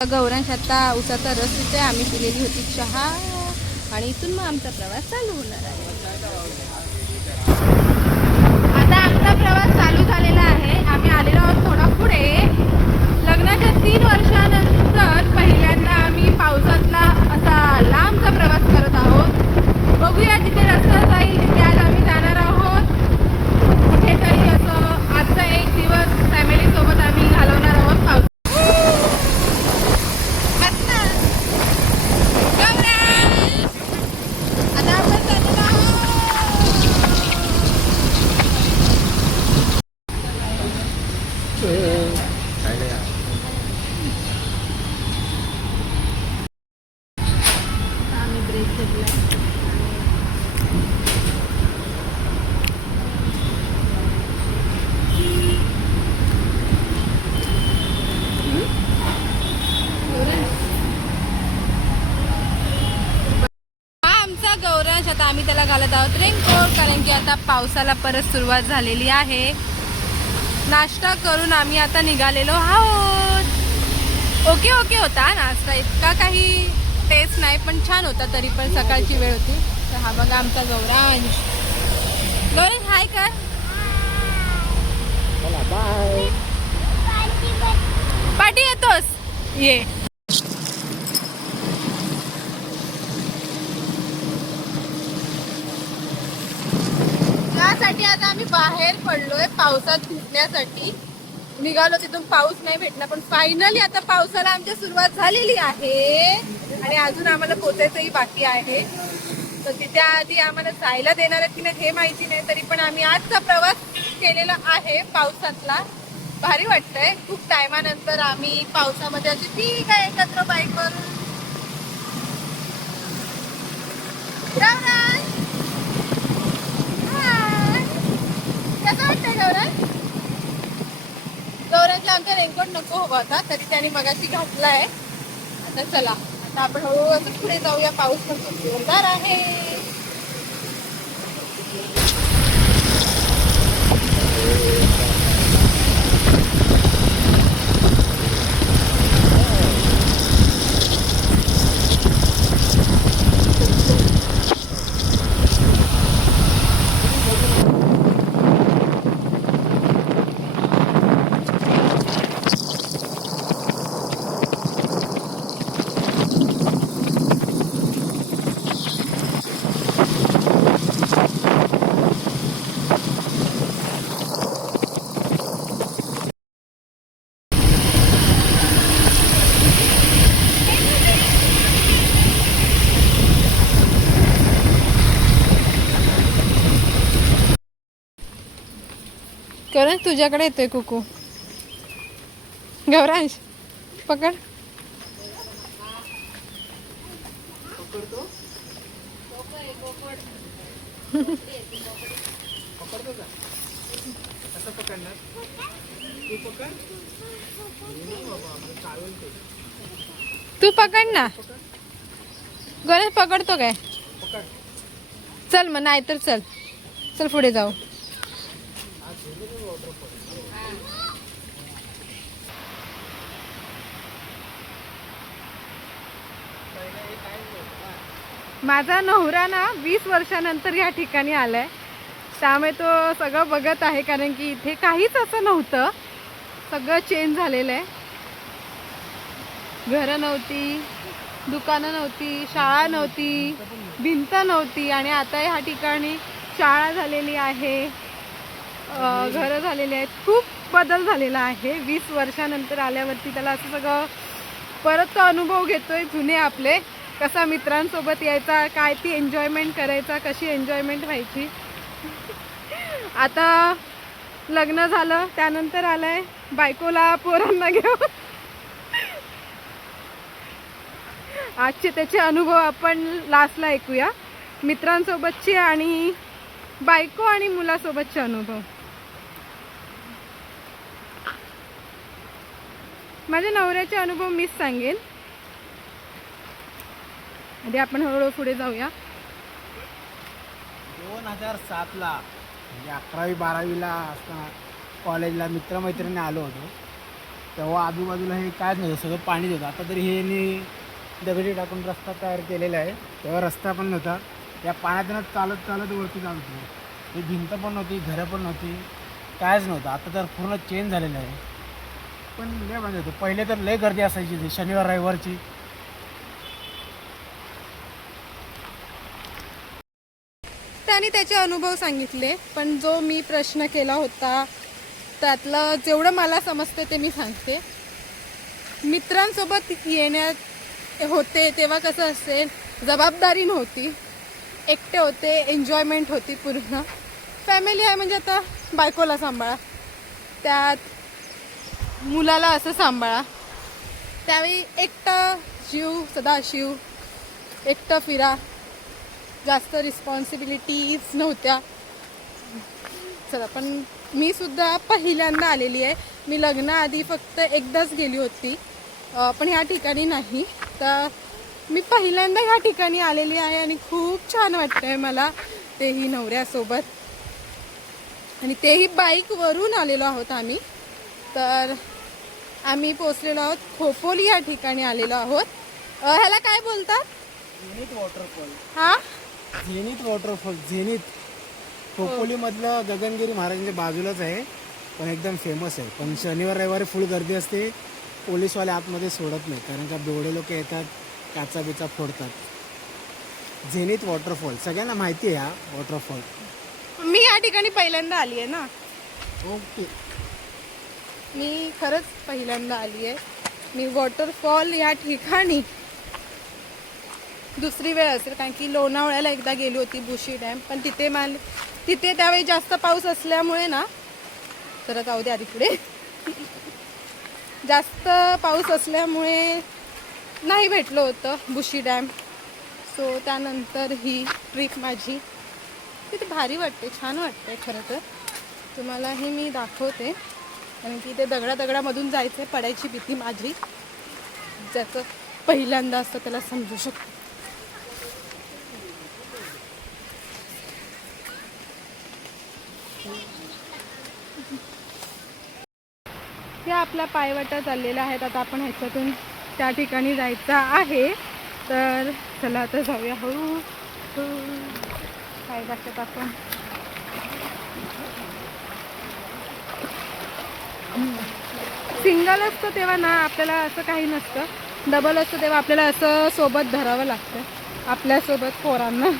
गौरांश आता उसाचा रस पितोय. आम्ही पिलेली होती चहा आणि इथून मग आमचा प्रवास चालू होणार आहे. आता आमचा प्रवास चालू झालेला आहे. आम्ही आलेलो आहोत थोडा पुढे. लग्नाच्या 3 वर्षानंतर पहिल्यांदा आम्ही पावसातला असा लांबचा प्रवास करत आहोत. बघूया जिथे रस्ता जाईल तिथे आज आम्ही जाणार आहोत. कुठेतरी असं आजचा एक दिवस फॅमिली सोबत आम्ही घालवणार आहोत. पाऊस गौरांश आता आम्ही त्याला घालत आहोत रेनकोट, कारण की आता पावसाला परत सुरुवात झालेली आहे. नाश्ता करून आम्ही आता निघालेलो आहोत. ओके ओके होता नाश्ता, इतका काही टेस्ट नाही पण छान होता. तरी पण सकाळची वेळ होती. तर हा बघा आमचा गौरांश. गौरांश हाय कर. बाय. पाठी येतोस ये. त्यासाठी आता आम्ही बाहेर पडलोय पावसात भिजण्यासाठी. निघालो तिथून पाऊस नाही भेटला पण फायनली आता पावसाला आमची सुरुवात झालेली आहे आणि अजून आम्हाला पोचायचंही बाकी आहे. तर तिथे आधी आम्हाला जायला देणार आहेत की नाही हे माहिती नाही. तरी पण आम्ही आजचा प्रवास केलेला आहे पावसातला. भारी वाटतंय. खूप टायमानंतर आम्ही पावसामध्ये अशी ठीक आहे एकत्र बाईकवर. कसं वाटतंय गौरांश? गौरांशला आमचा रेनकोट नको हवा होता तरी त्याने मगाशी घातलाय. आता चला आता आपण हळूहळू असं पुढे जाऊया. पाऊस पण खूप जोरदार आहे. गौरांश तुझ्याकडे येतोय कुकू. गौरांश पकड. तू पकड ना. गौरांश पकडतो काय? चल मग नाही तर चल चल पुढे जाऊ. माझा नवरा ना 20 वर्षानंतर या ठिकाणी आलाय. त्यामुळे तो सगळं बघत आहे कारण की इथे काहीच असं नव्हतं. सगळं चेंज झालेलं आहे. घरं नव्हती, दुकानं नव्हती, शाळा नव्हती, भिंत नव्हती आणि आता ह्या ठिकाणी शाळा झालेली आहे, घरं झालेली आहेत. खूप बदल झालेला आहे. 20 वर्षानंतर आल्यावरती त्याला असं सगळं परत तो अनुभव घेतोय जुने आपले. कसा मित्रांसोबत यायचा, काय ती एन्जॉयमेंट करायचा, कशी एन्जॉयमेंट व्हायची. आता लग्न झालं त्यानंतर आलाय बायकोला पोरांना घेऊन. आजचे त्याचे अनुभव आपण लास्टला ऐकूया. मित्रांसोबतचे आणि बायको आणि मुलासोबतचे अनुभव. माझ्या नवऱ्याचे अनुभव मीच सांगेन. आधी आपण हळूहळू पुढे जाऊया. 2007ला म्हणजे 11वी 12वीला असताना कॉलेजला मित्रमैत्रिणी आलो होतो. तेव्हा आजूबाजूला हे कायच नव्हतं, सगळं पाणीच होतं. आता तरी हे दगडी टाकून रस्ता तयार केलेला आहे. तेव्हा रस्ता पण नव्हता, या पाण्यातूनच चालत चालत वरती जात होतो. ही भिंत पण नव्हती, घरं पण नव्हती, कायच नव्हतं. आता तर पूर्ण चेंज झालेलं आहे. पण लय मजा होतं. पहिले तर लय गर्दी असायची ती शनिवार रविवारची. त्याने त्याचे अनुभव सांगितले, पण जो मी प्रश्न केला होता त्यातलं जेवढं मला समजते ते मी सांगते. मित्रांसोबत येण्यात होते तेव्हा कसं असेल, जबाबदारी नव्हती, एकटे होते, एन्जॉयमेंट होती पूर्ण. फॅमिली आहे म्हणजे आता बायकोला सांभाळा, त्यात मुलाला असं सांभाळा. त्यावेळी एकटा जीव सदाशिव, एकटं फिरा, जास्त रिस्पॉन्सिबिलिटीज नव्हत्या. चला, पण मी सुद्धा पहिल्यांदा आलेली आहे. मी लग्नाआधी फक्त एकदाच गेली होती, पण ह्या ठिकाणी नाही. तर मी पहिल्यांदा ह्या ठिकाणी आलेली आहे आणि खूप छान वाटतं आहे मला, तेही नवऱ्यासोबत, आणि तेही बाईकवरून आलेलो आहोत आम्ही. तर आम्ही पोचलेलो आहोत खोपोली या ठिकाणी आलेलो आहोत. ह्याला काय बोलतात? Zenith waterfall. हा, झेनिथ वॉटरफॉल. झेनिथ खोपोलीमधलं गगनगिरी महाराजांच्या बाजूलाच आहे, पण एकदम फेमस आहे. पण शनिवार रविवारी फुल गर्दी असते, पोलीसवाले आतमध्ये सोडत नाही, कारण का बेवडे लोक येतात, काचा बिचा फोडतात. झेनिथ वॉटरफॉल सगळ्यांना माहिती आहे हा वॉटरफॉल. मी या ठिकाणी पहिल्यांदा आली आहे ना, ओके. मी खरंच पहिल्यांदा आली आहे. मी वॉटरफॉल या ठिकाणी दुसरी वेळ असेल, कारण की लोणावळ्याला एकदा गेली होती, बुशी डॅम, पण तिथे त्यावेळी जास्त पाऊस असल्यामुळे ना, तर जाऊ दे आधी पुढे, जास्त पाऊस असल्यामुळे नाही भेटलं होतं बुशी डॅम. सो त्यानंतर ही ट्रिप माझी तिथे भारी वाटते, छान वाटते. खरं तर तुम्हालाही मी दाखवते, कारण की ते दगडामधून जायचं, पडायची भीती माझी. ज्याचं पहिल्यांदा असतं त्याला समजू शकतो. हे आपल्या पायवाटा चाललेल्या आहेत. आता आपण ह्याच्यातून त्या ठिकाणी जायचं आहे. तर चला आता जाऊया हळू. काय दाखवत आपण सिंगल असतं तेव्हा ना आपल्याला असं काही नसतं, डबल असतं तेव्हा आपल्याला असं सोबत धरावं लागतं आपल्यासोबत पोरांना.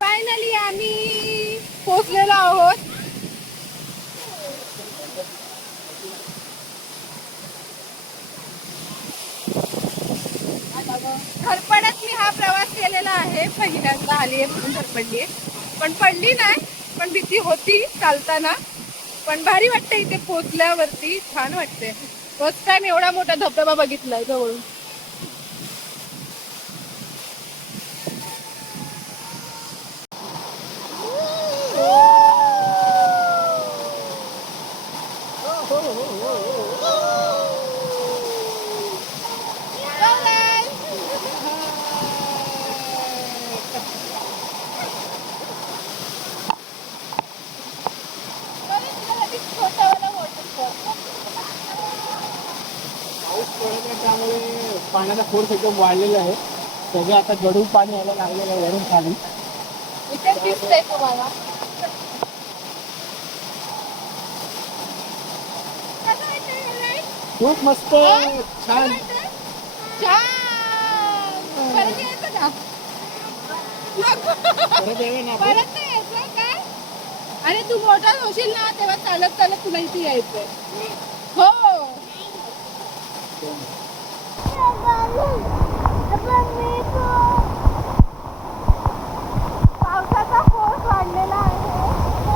फायनली आम्ही पोचलेलो आहोत. धरपडत मी हा प्रवास केलेला आहे, पहिल्यांदा आली आहे म्हणून धरपडली आहे, पण पडली नाही. पण भीती होती चालताना, पण भारी वाटते इथे पोचल्यावरती, छान वाटते. फर्स्ट टाइम एवढा मोठा धबधबा बघितलाय जवळून. त्यामुळे पाण्याचा फोर्स एकदम वाढलेला आहे. सगळं आता गढूळ पाणी यायला लागलेलं आहे वरून खाली. इथे दिसतंय तुम्हाला. खूप मस्त, छान. परत यायचं का? परत येऊया ना आपण. परत नाही यायचं काय? आणि तू मोठा होशील ना तेव्हा चालत चालत तुला इथे यायचंय. हो. पावसाचा पाऊस वाढलेला आहे,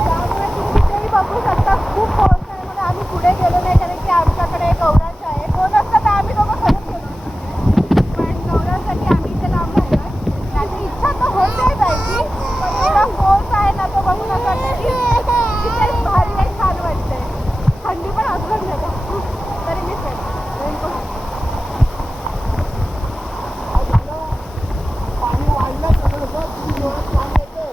त्यामुळे तुम्ही तिथेही बघू शकता खूप पाऊस आहे. म्हणून आम्ही पुढे गेलो नाही, कारण की आमच्याकडे गौरांश आहे. दोन वाजता तर आम्ही दोघं खरंच गेलो असतो, पण गौरांसाठी आम्ही इथे लांब राहिलो. त्याची इच्छा तर होते जायची, पण एवढा पाऊस आहे ना तो बघू नका. तिथे भारी आहे, छान वाटतंय. थंडी पण अजून झाली तरी मी पाणी वाढलं सगळं पाणी येतं.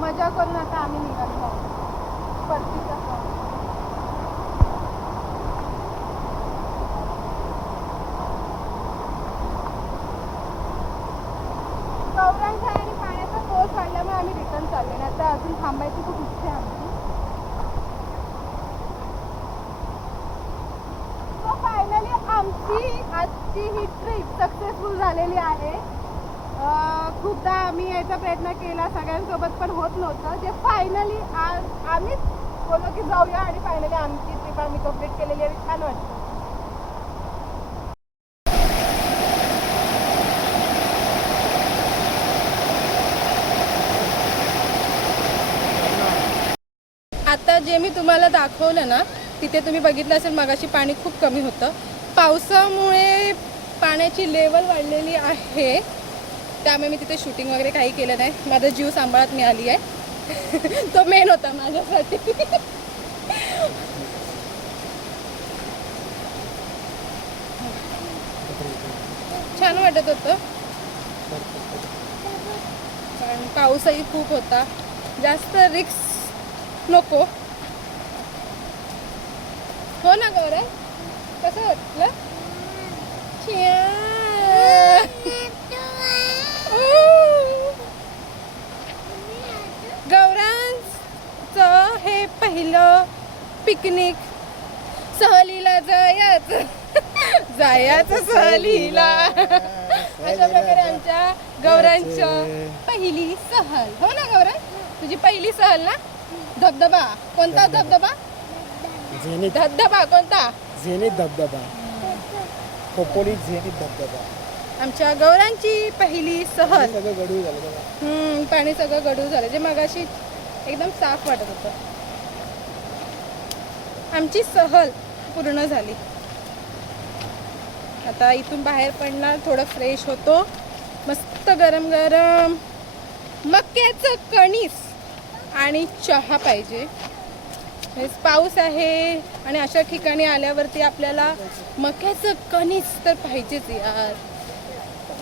मजा करून आता आम्ही निघालो परतीचा सण. गौरांश आहे आणि पाण्याचा पाऊस वाढल्यामुळे आम्ही रिटर्न चाललो. नाही तर अजून थांबायची खूप इच्छा आहे आमची. सो फायनली आमची आजची ही ट्रिप सक्सेसफुल झालेली आहे. खूपदा आम्ही यायचा प्रयत्न केला सगळ्यांसोबत, पण होत नव्हतं. जे फायनली आज आम्हीच बोललो की जाऊया आणि फायनली आमची ट्रिप आम्ही कंप्लीट केलेली आहे. छान वाटतं. आता जे मी तुम्हाला दाखवलं ना, तिथे तुम्ही बघितलं असेल मगाशी पाणी खूप कमी होतं. पावसामुळे पाण्याची लेवल वाढलेली आहे, त्यामुळे मी तिथे शूटिंग वगैरे काही केलं नाही. माझा जीव सांभाळत मी आली आहे. तो मेन होता माझ्यासाठी. छान वाटत होतं, पण पाऊसही खूप होता. जास्त रिस्क नको. हो ना गौरव, कसं वाटलं? गौरांचं हे पहिलं पिकनिक. सहलीला जायचं सहलीला. अशा प्रकारे आमच्या गौरांचं पहिली सहल. हो ना गौरांश, तुझी पहिली सहल ना? धबधबा कोणता? धबधबा धबधबा कोणता? झेनित धबधबा, खोपोली झेनित धबधबा. आमच्या गौरांची पहिली सहल. सगळं गडूळ झालं बघा. पाणी सगळं गडूळ झालं, जे मगाशी एकदम साफ वाटत होतं. आमची सहल पूर्ण झाली. आता इथून बाहेर पडणार, थोडं फ्रेश होतो. मस्त गरम गरम मक्याचं कणीस आणि चहा पाहिजे. पाऊस आहे आणि अशा ठिकाणी आल्यावरती आपल्याला मक्याचं कणीस तर पाहिजेच यार.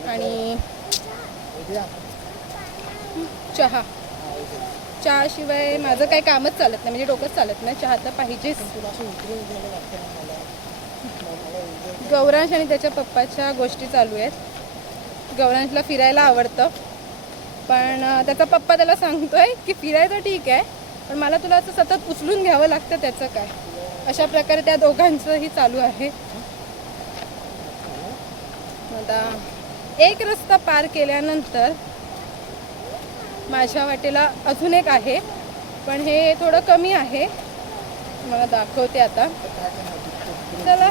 आणि चहा. चहाशिवाय माझं काही कामच चालत नाही, म्हणजे डोकंच चालत नाही. चहा तर पाहिजेच. गौरांश आणि त्याच्या पप्पाच्या गोष्टी चालू आहेत. गौरांशला फिरायला आवडतं, पण त्याचा पप्पा त्याला सांगतोय की फिरायचं ठीक आहे, पण मला तुला असं सतत उचलून घ्यावं लागतं, त्याचं काय. अशा प्रकारे त्या दोघांचंही चालू आहे. आता एक रस्ता पार केल्यानंतर माझ्या वाटेला अजून एक आहे, पण हे थोडं कमी आहे. मला दाखवते आता. चला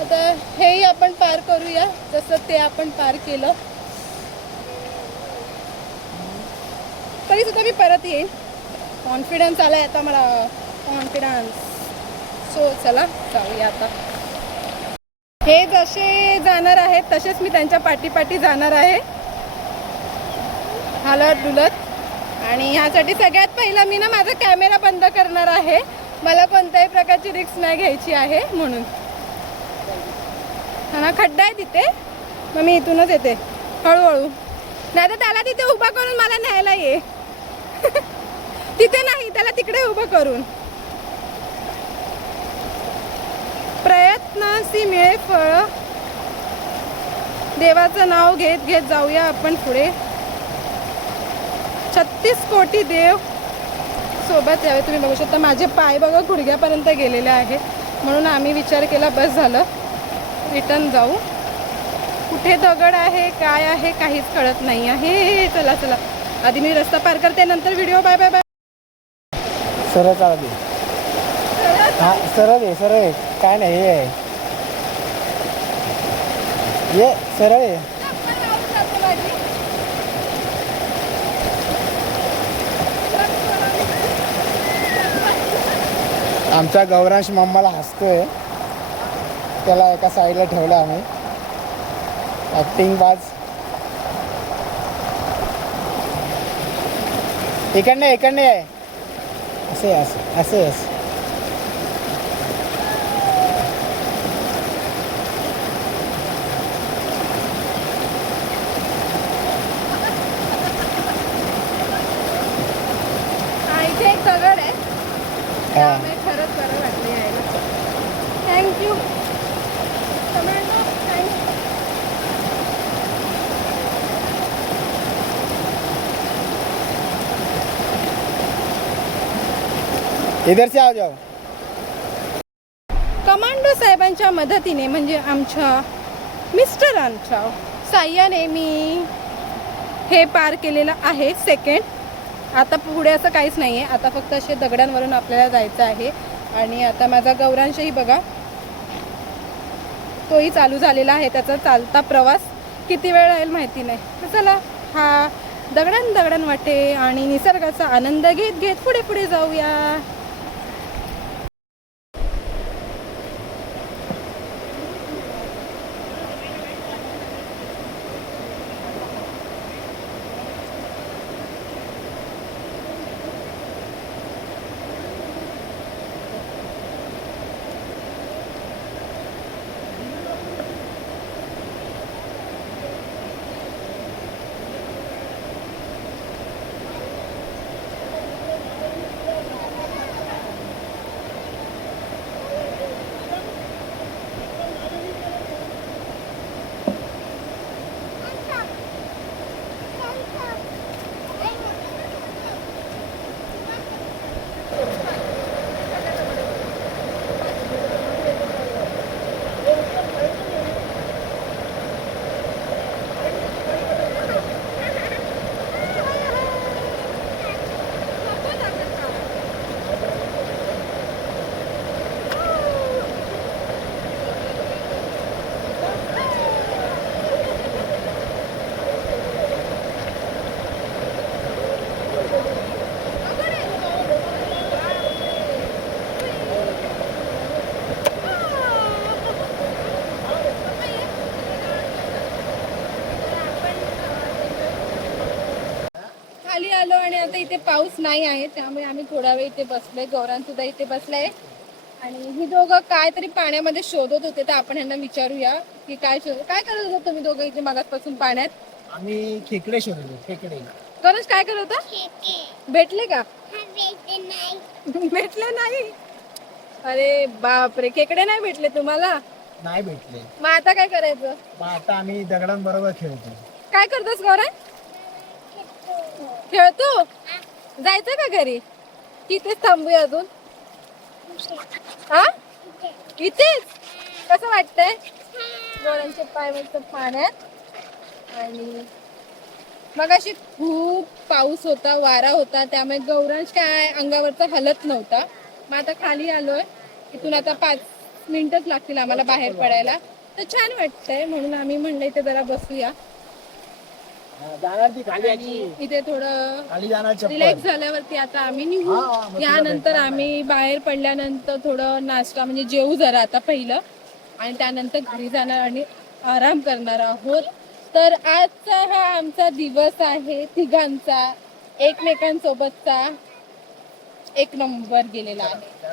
आता हेही आपण पार करूया, जसं ते आपण पार केलं. तरी सुद्धा मी परत येईन. कॉन्फिडन्स आलाय आता मला, कॉन्फिडन्स. सो चला जाऊया आता. हे जसे जाणार आहेत तसेच मी त्यांच्या पाठी जाणार आहे, हालत डुलत. आणि ह्यासाठी सगळ्यात पहिला मी ना माझा कॅमेरा बंद करणार आहे. मला कोणत्याही प्रकारची रिस्क नाही घ्यायची आहे म्हणून. हा खड्डा आहे तिथे, मग मी इथूनच येते हळूहळू. नाही तर त्याला तिथे उभा करून मला न्यायला ये. तिथे नाही, त्याला तिकडे उभं करून. प्रयत्नासी मिळे फळ. देवाचं नाव घेत घेत जाऊया आपण पुढे. 36 कोटी देव सोबत यावे. तुम्ही बघू शकता माझे पाय बघा गुडघ्यापर्यंत गेलेले आहे, म्हणून आम्ही विचार केला बस झालं, रिटर्न जाऊ. कुठे दगड आहे काय आहे काहीच कळत नाही आहे. चला चला, आधी मी रस्ता पार करते, नंतर व्हिडिओ. Bye bye bye. सरळ चालत आहे. हा सरळ आहे, सरळ आहे, काय नाही. हे आहे, ये सरळ आहे. आमचा गौरांश मम्माला हसतोय, त्याला एका साईडला ठेवला आम्ही. ॲक्टिंग बाज. इकडनं इकडनं आहे, असे असं असं असं. इथे एक दगड आहे, हां त्यामुळे खरंच बरं वाटलं यायला. थँक्यू. इधर से आ जाओ. कमांडो साहेबांच्या मदतीने म्हणजे आमच्या मिस्टरांच्या साह्याने मी हे पार केलेलं आहे सेकंड. आता पुढे असं काहीच नाही आहे, आता फक्त असे दगडांवरून आपल्याला जायचं आहे. आणि आता माझा गौरांशही बघा तोही चालू झालेला आहे, त्याचा चालता प्रवास. किती वेळ राहील माहिती नाही. तर चला, हा दगडां वाटे आणि निसर्गाचा आनंद घेत घेत पुढे पुढे जाऊया. खाली आलो आणि आता इथे पाऊस नाही आहे, त्यामुळे आम्ही थोडा वेळ इथे बसलोय. गौरान सुद्धा इथे बसलाय आणि ही दोघं काहीतरी पाण्यामध्ये शोधत होते, तर आपण यांना विचारूया की काय करत होता तुम्ही दोघं इथे मागासपासून पाण्यात? आम्ही खेकडे शोधलो, खेकडे. गौरांश काय करत होता? भेटले का? भेटले नाही. अरे बापरे, खेकडे नाही भेटले तुम्हाला? नाही भेटले. मग आता काय करायचं? मग आता आम्ही दगडांबरोबर खेळतो. काय करतोस गौरांश? खेळतो. जायचं का घरी? तिथेच थांबूया अजून. हा इथेच. कसं वाटतंय? गौरांचे पाय मस्त पाण्यात आणि मगाशी खूप पाऊस होता, वारा होता, त्यामुळे गौरांश काय अंगावरचा हलत नव्हता. मग आता खाली आलोय, इथून आता 5 मिनिटच लागतील आम्हाला बाहेर पडायला. तर छान वाटतंय, म्हणून आम्ही म्हणलं इथे जरा बसूया. इथे थोडं रिलॅक्स झाल्यावरती आता आम्ही निघू. यानंतर आम्ही बाहेर पडल्यानंतर थोडं नाश्ता म्हणजे जेवू जरा आता पहिलं, आणि त्यानंतर घरी जाणार आणि आराम करणार आहोत. तर आजचा हा आमचा दिवस आहे तिघांचा, एकमेकांसोबतचा. एक नंबर गेलेला आहे.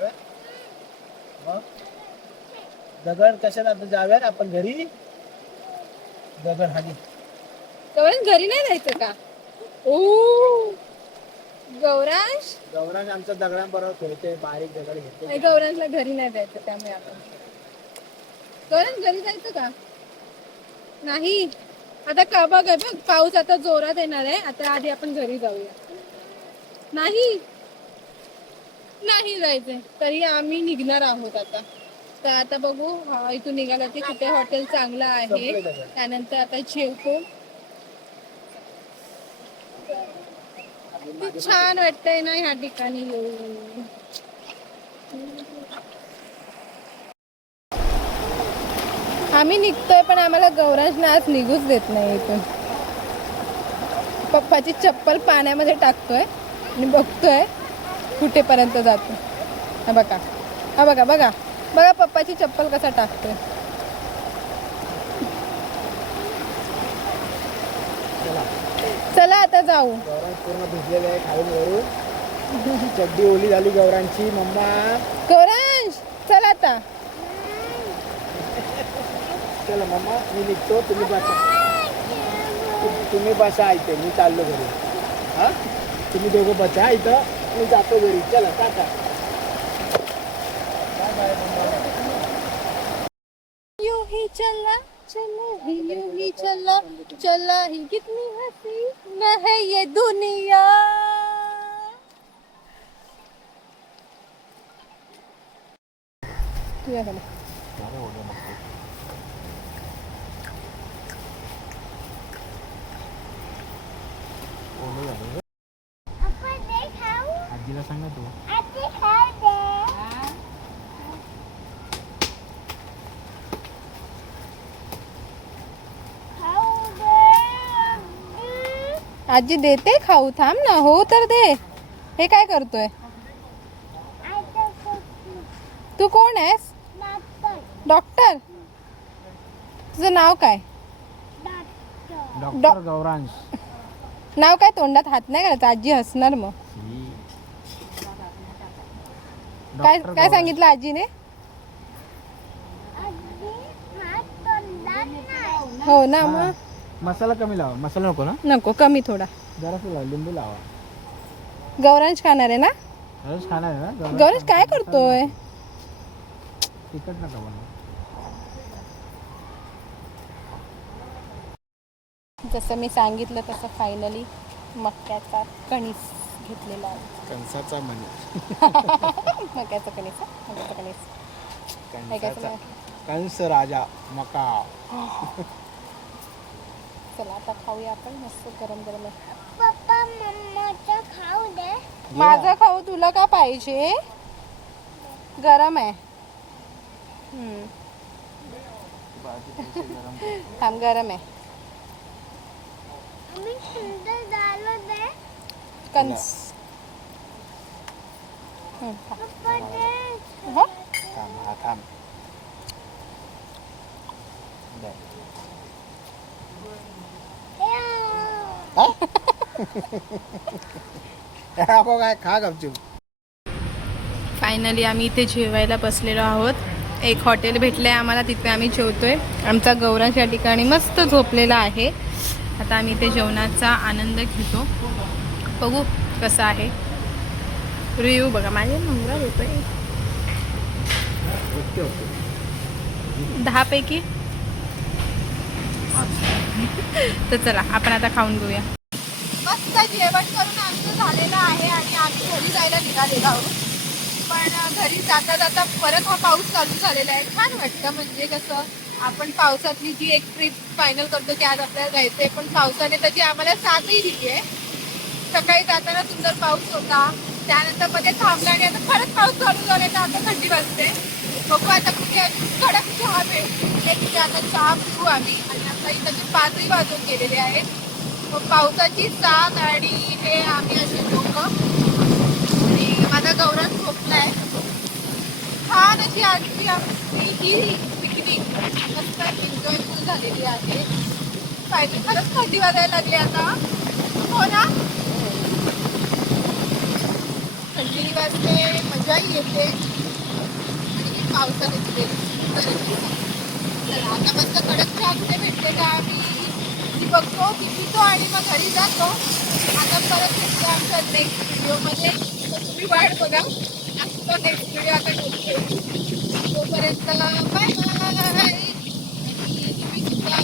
दगड कशाला आता जाऊया आपण घरी. दगड हाली गौरांश घरी नाही जायचं का? ओ गौरांश आमच्या दगडांबरोबर खेळते, बारीक दगड घेते. गौरांशला घरी नाही जायचं, त्यामुळे आपण गौरांश घरी जायचं का? नाही आता का बघ पाऊस आता जोरात येणार आहे. आता आधी आपण घरी जाऊया. नाही नाही जायचंय तरी आम्ही निघणार आहोत आता. तर आता बघू इथून निघाला की कुठे हॉटेल चांगलं आहे. त्यानंतर आता जेवतो. छान वाटतंय ना ह्या ठिकाणी येऊन. आम्ही निघतोय पण आम्हाला गौरांश आज निघूच देत नाही इथून. पप्पाची चप्पल पाण्यामध्ये टाकतोय आणि बघतोय कुठेपर्यंत जातो. हा बघा हा बघा बघा बघा पप्पाची चप्पल कसा टाकतोय. चला आता जाऊ. गौरांश पूर्ण भिजलेले आहे खाऊन वरून. चड्डी ओली झाली गौरांची. मम्मा गौरांश चल आता. चला मम्मा मी निघतो. तुम्ही बसा इथे. मी चाललो घरी. हा तुम्ही दोघं बसा इथं. मी जातो घरी. चला टाटा. यूं ही चला चला ही यूं ही चला चला ही कितनी हसीन है ये दुनिया. आजीला सांगा तू. आजी देते खाऊ. थांब ना. हो तर दे. हे काय करतोय. तू कोण आहेस. डॉक्टर. तुझं नाव काय. डॉक्टर गौरांश. नाव काय. तोंडात हात नाही घालायचा. आजी हसणार मग. काय काय सांगितलं आजीने. हो ना मग. मसाला कमी लावा. मसाला नको ना. नको कमी थोडा. जरासं लावा. लिंबू लावा. गौरांश खाणार आहे ना. गौरांश खाणार आहे ना. गौरांश काय करतोय. तिखट नका बनवा. जसं मी सांगितलं तसं फायनली मक्याचा कणीस घेतलेला आहे. कणसाचा म्हणे. मक्याचा कणीस. मक्याचा कणीस. कंस राजा मका. चला आता खाऊया आपण. मस्त गरम गरम आहे. पप्पा मम्माचा खाऊ दे. माझा खाऊ तुला का पाहिजे. गरम आहे. थांब गरम आहे. आम्ही सुंदर झालो दे. कंस. पप्पा दे. हो थांब. नको काय खा गपचूप. फायनली आम्ही इथे जेवायला बसलेलो आहोत. एक हॉटेल भेटलंय आम्हाला. तिथे आम्ही जेवतोय. आमचा गौरांश या ठिकाणी मस्त झोपलेला आहे. आता आम्ही इथे जेवणाचा आनंद घेतो. बघू कसं आहे. रिव्ह्यू बघा. माझे नंबर येतोय 10 पैकी. तर चला आपण आता खाऊन घेऊया. मस्त जेवण करून आमचं झालेलं आहे आणि आम्ही घरी जायला निघालेलो आहोत. पण घरी जाता जाता परत हा पाऊस चालू झालेला आहे. छान वाटतं. म्हणजे कसं आपण पावसातली जी एक ट्रिप फायनल करतो की आज आपल्याला जायचंय. पण पावसाने त्याची आम्हाला साथही दिली आहे. सकाळी जाताना सुंदर पाऊस होता. त्यानंतर मध्ये थांबला आणि आता परत पाऊस चालू झाला. तर आता थंडी वाजते. बघू आता कुठे कडक चहा भेटते तिथे आता चहा पिऊ आम्ही. आणि आता इथं 5 वाजून गेलेले आहेत. मग पावसाची साथ आणि हे आम्ही असे लोक. आणि माझा गौरव झोपलाय. छान अशी आजची ही पिकनिक मस्त एन्जॉयफुल झालेली आहे. पाहिजे खरंच थंडी वाजायला लागली आता. हो ना. थंडी वाजते. मजाही येते. आणि पावसाने दिले. चला आता मस्त कडक चहा कुठे भेटते का आम्ही बघतो पितो आणि मग घरी जातो. आता परत भेटतो आमच्या नेक्स्ट व्हिडिओमध्ये. तर तुम्ही वाट बघा. आमचा नेक्स्ट व्हिडिओ आता तोपर्यंत बाय बाय. आणि तुम्ही सुद्धा